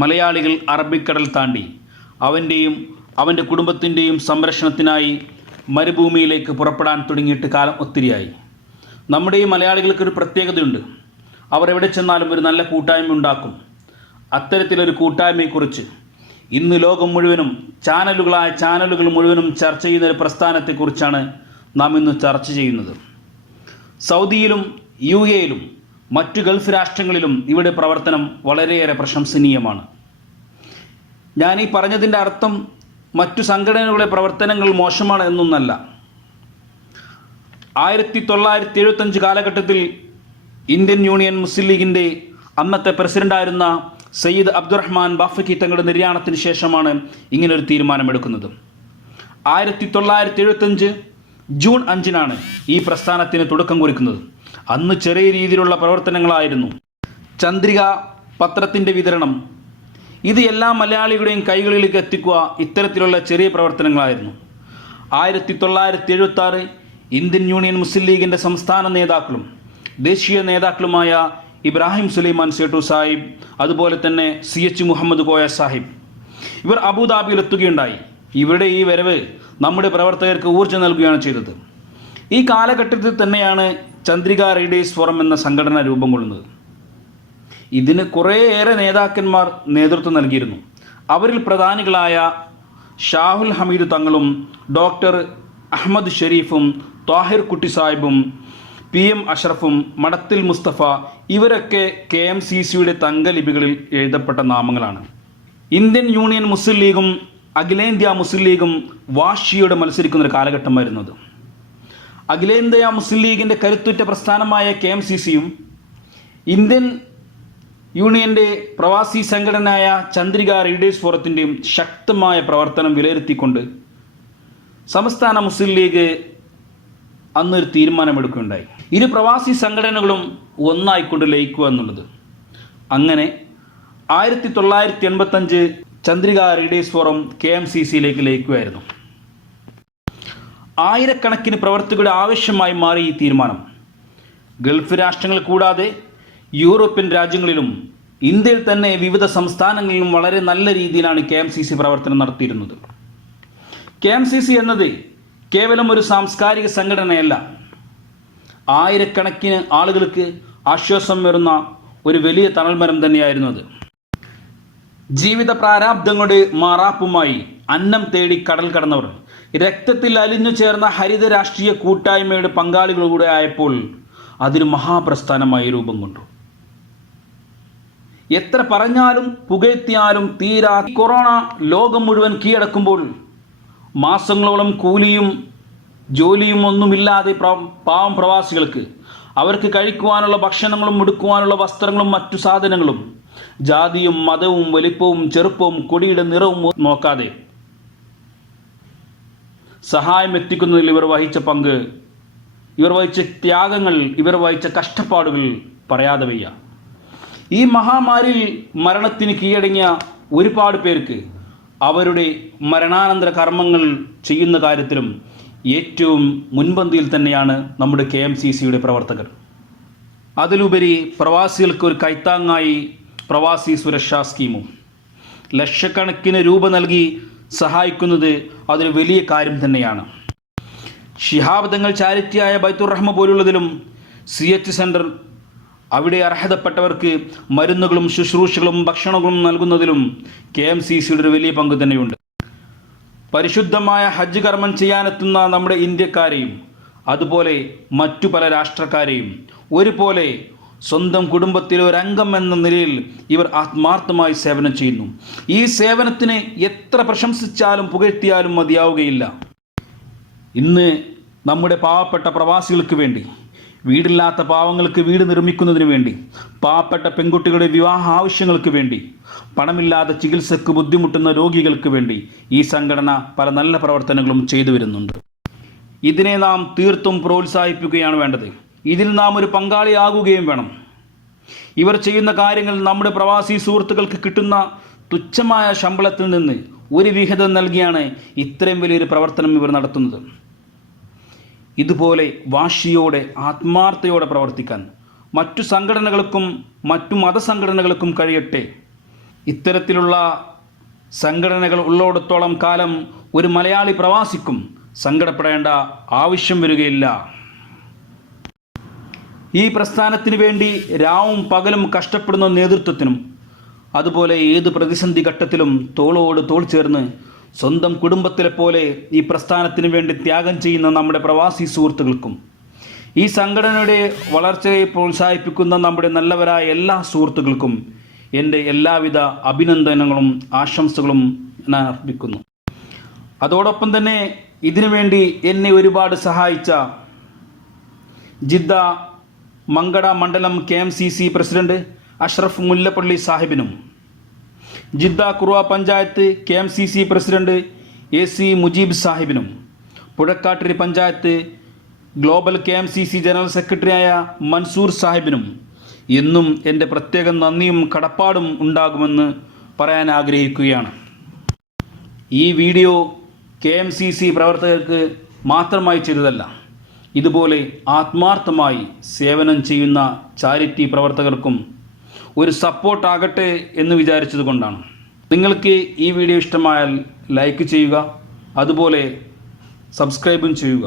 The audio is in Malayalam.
മലയാളികൾ അറബിക്കടൽ താണ്ടി അവൻ്റെയും അവൻ്റെ കുടുംബത്തിൻ്റെയും സംരക്ഷണത്തിനായി മരുഭൂമിയിലേക്ക് പുറപ്പെടാൻ തുടങ്ങിയിട്ട് കാലം ഒത്തിരിയായി. നമ്മുടെ ഈ മലയാളികൾക്കൊരു പ്രത്യേകതയുണ്ട്. അവർ എവിടെ ചെന്നാലും ഒരു നല്ല കൂട്ടായ്മ ഉണ്ടാക്കും. അത്തരത്തിലൊരു കൂട്ടായ്മയെക്കുറിച്ച് ഇന്ന് ലോകം മുഴുവനും ചാനലുകൾ മുഴുവനും ചർച്ച ചെയ്യുന്ന ഒരു പ്രസ്ഥാനത്തെക്കുറിച്ചാണ് നാം ഇന്ന് ചർച്ച ചെയ്യുന്നത്. സൗദിയിലും UAE-യിലും മറ്റു ഗൾഫ് രാഷ്ട്രങ്ങളിലും ഇവിടെ പ്രവർത്തനം വളരെയേറെ പ്രശംസനീയമാണ്. ഞാൻ ഈ പറഞ്ഞതിൻ്റെ അർത്ഥം മറ്റു സംഘടനകളുടെ പ്രവർത്തനങ്ങൾ മോശമാണ് എന്നൊന്നല്ല. 1975 കാലഘട്ടത്തിൽ ഇന്ത്യൻ യൂണിയൻ മുസ്ലിം ലീഗിൻ്റെ അന്നത്തെ പ്രസിഡൻ്റായിരുന്ന സയ്യിദ് അബ്ദുറഹ്മാൻ ബാഫക്കി തങ്ങളുടെ നിര്യാണത്തിന് ശേഷമാണ് ഇങ്ങനൊരു തീരുമാനമെടുക്കുന്നത്. 1975 ജൂൺ 5-നാണ് ഈ പ്രസ്ഥാനത്തിന് തുടക്കം കുറിക്കുന്നത്. അന്ന് ചെറിയ രീതിയിലുള്ള പ്രവർത്തനങ്ങളായിരുന്നു. ചന്ദ്രിക പത്രത്തിൻ്റെ വിതരണം, ഇത് എല്ലാ മലയാളികളുടെയും കൈകളിലേക്ക് എത്തിക്കുക, ഇത്തരത്തിലുള്ള ചെറിയ പ്രവർത്തനങ്ങളായിരുന്നു. 1976 ഇന്ത്യൻ യൂണിയൻ മുസ്ലിം ലീഗിൻ്റെ സംസ്ഥാന നേതാക്കളും ദേശീയ നേതാക്കളുമായ ഇബ്രാഹിം സുലൈമാൻ സേട്ടു സാഹിബ്, അതുപോലെ തന്നെ CH മുഹമ്മദ് കോയ സാഹിബ്, ഇവർ അബുദാബിയിലെത്തുകയുണ്ടായി. ഇവിടെ ഈ വരവ് നമ്മുടെ പ്രവർത്തകർക്ക് ഊർജ്ജം നൽകുകയാണ് ചെയ്തത്. ഈ കാലഘട്ടത്തിൽ തന്നെയാണ് ചന്ദ്രിക റീഡേഴ്സ് ഫോറം എന്ന സംഘടന രൂപം കൊള്ളുന്നത്. ഇതിന് കുറേയേറെ നേതാക്കന്മാർ നേതൃത്വം നൽകിയിരുന്നു. അവരിൽ പ്രധാനികളായ ഷാഹുൽ ഹമീദ് തങ്ങളും ഡോക്ടർ അഹമ്മദ് ഷരീഫും ത്വാഹിർ കുട്ടി സാഹിബും PM അഷ്റഫും മടത്തിൽ മുസ്തഫ, ഇവരൊക്കെ KMCCയുടെ തങ്കലിപികളിൽ എഴുതപ്പെട്ട നാമങ്ങളാണ്. ഇന്ത്യൻ യൂണിയൻ മുസ്ലിം ലീഗും അഖിലേന്ത്യാ മുസ്ലിം ലീഗും വാശിയോടെ മത്സരിക്കുന്നൊരു കാലഘട്ടമായിരുന്നത്. അഖിലേന്ത്യാ മുസ്ലിം ലീഗിൻ്റെ കരുത്തുറ്റ പ്രസ്ഥാനമായ KMCCയും ഇന്ത്യൻ യൂണിയൻ്റെ പ്രവാസി സംഘടനയായ ചന്ദ്രിക റീഡേഴ്സ് ഫോറത്തിൻ്റെയും ശക്തമായ പ്രവർത്തനം വിലയിരുത്തിക്കൊണ്ട് സംസ്ഥാന മുസ്ലിം ലീഗ് അന്നൊരു തീരുമാനമെടുക്കുകയുണ്ടായി. ഇരു പ്രവാസി സംഘടനകളും ഒന്നായിക്കൊണ്ട് ലയിക്കുക എന്നുള്ളത്. അങ്ങനെ 1985 ചന്ദ്രിക റീഡേഴ്സ് ഫോറം KMCCയിലേക്ക് ലയിക്കുകയായിരുന്നു. ആയിരക്കണക്കിന് പ്രവർത്തകരുടെ ആവശ്യമായി മാറി ഈ തീരുമാനം. ഗൾഫ് രാഷ്ട്രങ്ങൾ കൂടാതെ യൂറോപ്യൻ രാജ്യങ്ങളിലും ഇന്ത്യയിൽ തന്നെ വിവിധ സംസ്ഥാനങ്ങളിലും വളരെ നല്ല രീതിയിലാണ് KMCC പ്രവർത്തനം നടത്തിയിരുന്നത്. KMCC എന്നത് കേവലം ഒരു സാംസ്കാരിക സംഘടനയല്ല, ആയിരക്കണക്കിന് ആളുകൾക്ക് ആശ്വാസം വരുന്ന ഒരു വലിയ തണൽമരം തന്നെയായിരുന്നു അത്. ജീവിത പ്രാരാബ്ദങ്ങളുടെ മാറാപ്പുമായി അന്നം തേടി കടൽ കടന്നവർ രക്തത്തിൽ അലിഞ്ഞു ചേർന്ന ഹരിത രാഷ്ട്രീയ കൂട്ടായ്മയുടെ പങ്കാളികളുടെ ആയപ്പോൾ അതൊരു മഹാപ്രസ്ഥാനമായി രൂപം കൊണ്ടു. എത്ര പറഞ്ഞാലും പുകഴ്ത്തിയാലും തീരാ കൊറോണ ലോകം മുഴുവൻ കീഴടക്കുമ്പോൾ മാസങ്ങളോളം കൂലിയും ജോലിയും ഒന്നുമില്ലാതെ പാവം പ്രവാസികൾക്ക് അവർക്ക് കഴിക്കുവാനുള്ള ഭക്ഷണങ്ങളും ഉടുക്കുവാനുള്ള വസ്ത്രങ്ങളും മറ്റു സാധനങ്ങളും ജാതിയും മതവും വലിപ്പവും ചെറുപ്പവും കൊടിയുടെ നിറവും നോക്കാതെ സഹായം എത്തിക്കുന്നതിൽ ഇവർ വഹിച്ച പങ്ക്, ഇവർ വഹിച്ച ത്യാഗങ്ങൾ, ഇവർ വഹിച്ച കഷ്ടപ്പാടുകൾ പറയാതെ വയ്യ. ഈ മഹാമാരിയിൽ മരണത്തിന് കീഴടങ്ങിയ ഒരുപാട് പേർക്ക് അവരുടെ മരണാനന്തര കർമ്മങ്ങൾ ചെയ്യുന്ന കാര്യത്തിലും ഏറ്റവും മുൻപന്തിയിൽ തന്നെയാണ് നമ്മുടെ KMCCയുടെ പ്രവർത്തകർ. അതിലുപരി പ്രവാസികൾക്ക് ഒരു കൈത്താങ്ങായി പ്രവാസി സുരക്ഷാ സ്കീമും ലക്ഷക്കണക്കിന് രൂപ നൽകി സഹായിക്കുന്നത് അതൊരു വലിയ കാര്യം തന്നെയാണ്. ശിഹാബ് തങ്ങൾ ചാരിറ്റിയായ ബൈത്തുർ റഹ്മ പോലുള്ളതിലും CH സെൻറ്റർ അവിടെ അർഹതപ്പെട്ടവർക്ക് മരുന്നുകളും ശുശ്രൂഷകളും ഭക്ഷണങ്ങളും നൽകുന്നതിലും KMCCയുടെ ഒരു വലിയ പങ്ക് തന്നെയുണ്ട്. പരിശുദ്ധമായ ഹജ്ജ് കർമ്മം ചെയ്യാനെത്തുന്ന നമ്മുടെ ഇന്ത്യക്കാരെയും അതുപോലെ മറ്റു പല രാഷ്ട്രക്കാരെയും ഒരുപോലെ സ്വന്തം കുടുംബത്തിലെ ഒരംഗം എന്ന നിലയിൽ ഇവർ ആത്മാർത്ഥമായി സേവനം ചെയ്യുന്നു. ഈ സേവനത്തിന് എത്ര പ്രശംസിച്ചാലും പുകഴ്ത്തിയാലും മതിയാവുകയില്ല. ഇന്ന് നമ്മുടെ പാവപ്പെട്ട പ്രവാസികൾക്ക് വേണ്ടി, വീടില്ലാത്ത പാവങ്ങൾക്ക് വീട് നിർമ്മിക്കുന്നതിന് വേണ്ടി, പാവപ്പെട്ട പെൺകുട്ടികളുടെ വിവാഹ ആവശ്യങ്ങൾക്ക് വേണ്ടി, പണമില്ലാതെ ചികിത്സക്ക് ബുദ്ധിമുട്ടുന്ന രോഗികൾക്ക് വേണ്ടി ഈ സംഘടന പല നല്ല പ്രവർത്തനങ്ങളും ചെയ്തു വരുന്നുണ്ട്. ഇതിനെ നാം തീർത്തും പ്രോത്സാഹിപ്പിക്കുകയാണ് വേണ്ടത്. ഇതിൽ നാം ഒരു പങ്കാളിയാകുകയും വേണം. ഇവർ ചെയ്യുന്ന കാര്യങ്ങൾ നമ്മുടെ പ്രവാസി സുഹൃത്തുക്കൾക്ക് കിട്ടുന്ന തുച്ഛമായ ശമ്പളത്തിൽ നിന്ന് ഒരു വിഹിതം നൽകിയാണ് ഇത്രയും വലിയൊരു പ്രവർത്തനം ഇവർ നടത്തുന്നത്. ഇതുപോലെ വാശിയോടെ ആത്മാർത്ഥയോടെ പ്രവർത്തിക്കാൻ മറ്റു സംഘടനകൾക്കും മറ്റു മതസംഘടനകൾക്കും കഴിയട്ടെ. ഇത്തരത്തിലുള്ള സംഘടനകൾ ഉള്ളിടത്തോളം കാലം ഒരു മലയാളി പ്രവാസിക്കും സങ്കടപ്പെടേണ്ട ആവശ്യം വരികയില്ല. ഈ പ്രസ്ഥാനത്തിന് വേണ്ടി രാവും പകലും കഷ്ടപ്പെടുന്ന നേതൃത്വത്തിനും, അതുപോലെ ഏത് പ്രതിസന്ധി ഘട്ടത്തിലും തോളോട് തോൾ ചേർന്ന് സ്വന്തം കുടുംബത്തിലെ പോലെ ഈ പ്രസ്ഥാനത്തിന് വേണ്ടി ത്യാഗം ചെയ്യുന്ന നമ്മുടെ പ്രവാസി സുഹൃത്തുക്കൾക്കും, ഈ സംഘടനയുടെ വളർച്ചയെ പ്രോത്സാഹിപ്പിക്കുന്ന നമ്മുടെ നല്ലവരായ എല്ലാ സുഹൃത്തുക്കൾക്കും എൻ്റെ എല്ലാവിധ അഭിനന്ദനങ്ങളും ആശംസകളും ഞാൻ അർപ്പിക്കുന്നു. അതോടൊപ്പം തന്നെ ഇതിനുവേണ്ടി എന്നെ ഒരുപാട് സഹായിച്ച ജിദ്ദ മങ്കട മണ്ഡലം KMCC പ്രസിഡന്റ് അഷ്റഫ് മുല്ലപ്പള്ളി സാഹിബിനും, Jeddah Kuruva panchayat KMCC president AC Mujeeb സാഹിബിനും, Puzhakkattiri panchayat global KMCC general സെക്രട്ടറിയായ മൻസൂർ സാഹിബിനും എന്നും എൻ്റെ പ്രത്യേക നന്ദിയും കടപ്പാടും ഉണ്ടാകുമെന്ന് പറയാൻ ആഗ്രഹിക്കുകയാണ്. ഈ വീഡിയോ KMCC പ്രവർത്തകർക്ക് മാത്രമായി ചെയ്തതല്ല, ഇതുപോലെ ആത്മാർത്ഥമായി സേവനം ചെയ്യുന്ന ചാരിറ്റി പ്രവർത്തകർക്കും ഒരു സപ്പോർട്ടാകട്ടെ എന്ന് വിചാരിച്ചതുകൊണ്ടാണ്. നിങ്ങൾക്ക് ഈ വീഡിയോ ഇഷ്ടമായാൽ ലൈക്ക് ചെയ്യുക, അതുപോലെ സബ്സ്ക്രൈബും ചെയ്യുക.